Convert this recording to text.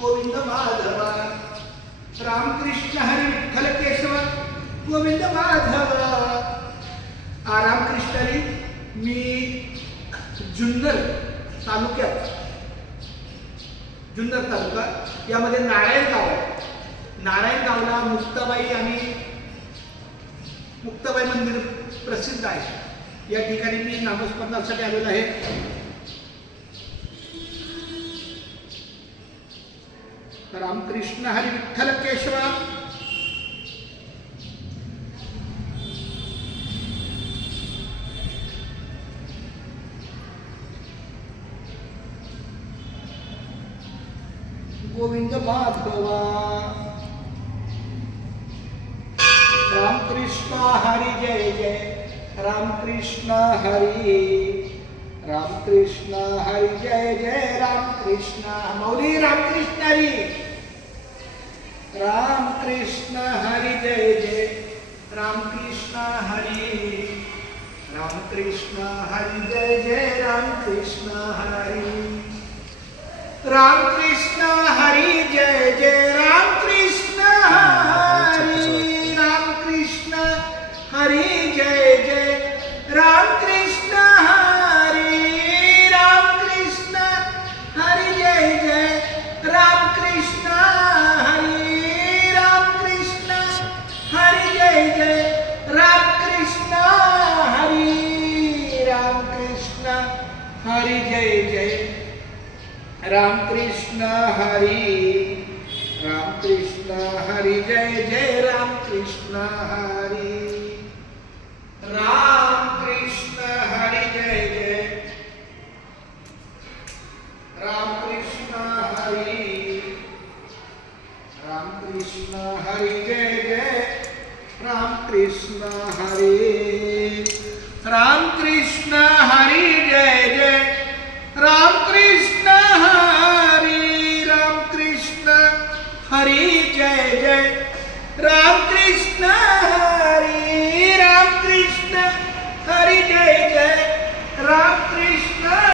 गोविंद माधवा, रामकृष्ण हरी विठ्ठल केशव गोविंद माधव. रामकृष्ण हरी. मी जुन्नर तालुक्यात, जुन्नर तालुका यामध्ये नारायणगाव आहे. नारायणगावला मुक्ताबाई आणि मुक्ताबाई मंदिर प्रसिद्ध आहे. या ठिकाणी मी नामस्मरणासाठी आलेलो आहे. रामकृष्ण हरी विठ्ठल केशव. गोविंद माधवा. रामकृष्ण हरी जय जय. रामकृष्ण हरी. रामकृष्ण हरी जय जय. रामकृष्ण मौली. रामकृष्ण हरी. रामकृष्ण हरी जय जय. रामकृष्ण हरी. रामकृष्ण हरी जय जय. रामकृष्ण हरी. रामकृष्ण हरी जय जय. रामकृष्ण हरी. रामकृष्ण हरी जय जय. रामकृष्ण हरी. रामकृष्ण हरी जय जय. रामकृष्ण हरी. रामकृष्ण हरी जय जय. रामकृष्ण हरी. रामकृष्ण हरी जय जय. रामकृष्ण हरी. रामकृष्ण हरी जय जय. रामकृष्ण हरी. रामकृष्ण हरी जय जय. रामकृष्ण हरी. रामकृष्ण हरी जय जय. रामकृष्ण हरी. रामकृष्ण हरी जय